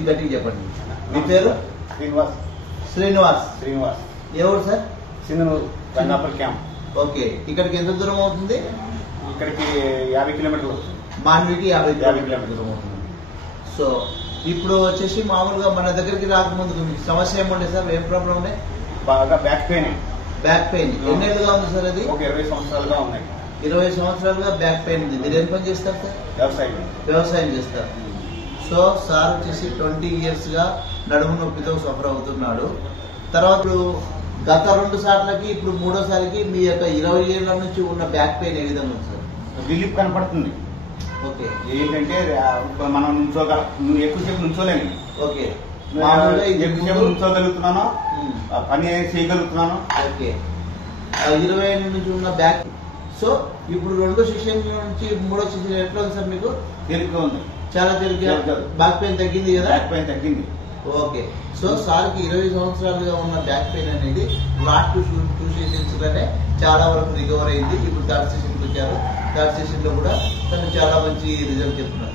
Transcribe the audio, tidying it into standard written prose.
కొద్ది గట్టిగా చెప్పండి. మీ పేరు? శ్రీనివాస్. ఎవరు సార్? సింధనూరు రంగాపల్లి క్యాంప్. ఓకే, ఇక్కడికి ఎంత దూరం అవుతుంది? ఇక్కడికి 50 కిలోమీటర్లు వస్తుంది. మాన్వికి 50 కిలోమీటర్లు దూరం అవుతుంది. సో ఇప్పుడు వచ్చేసి మామూలుగా మన దగ్గరికి రాకముందు మీకు సమస్య ఏముండే సార్? ఏం ప్రాబ్లం ఉండే? బాగా బ్యాక్ పెయిన్. బ్యాక్ పెయిన్ ఎన్నేళ్ళుగా ఉంది సార్? అది ఒక 20 సంవత్సరాలుగా ఉన్నాయి. 20 సంవత్సరాలుగా బ్యాక్ పెయిన్ ఉంది. మీరు ఏం పని చేస్తారు సార్? వ్యవసాయం చేస్తారు. సో సార్ వచ్చేసి 20 years గా నడుము నొప్పితో సఫర్ అవుతున్నాడు. తర్వాత గత 2 సార్లకి ఇప్పుడు 3వసారికి మీ యొక్క 20 ఏళ్ల నుంచి ఉన్న బ్యాక్ పెయిన్ ఏ విధంగా ఉంది సార్? రిలీఫ్ కనపడుతుంది. ఓకే, ఏంటంటే మనం నుంచోగల, ఎక్కువసేపు నుంచోలేను. ఓకే, ఎక్కువసేపు నుంచోగలుగుతున్నాను, పని చేయగలుగుతున్నాను. ఓకే, 20 ఏళ్ళ నుంచి ఉన్న బ్యాక్. సో ఇప్పుడు 2వ సెషన్ నుంచి 3వ సెషన్ ఎట్లా ఉంది సార్ మీకు? తేలిగ్గా ఉంది. చాలా తేలిగ్గా. బ్యాక్ పెయిన్ తగ్గింది కదా? బ్యాక్ పెయిన్ తగ్గింది. ఓకే, సో సార్కి 20 సంవత్సరాలుగా ఉన్న బ్యాక్ పెయిన్ అనేది లాస్ట్ 2 సెషన్స్ లోనే చాలా వరకు రికవర్ అయింది. ఇప్పుడు 3rd సెషన్కి వచ్చారు. 3rd సెషన్ లో కూడా తను చాలా మంచి రిజల్ట్ చెప్తున్నారు.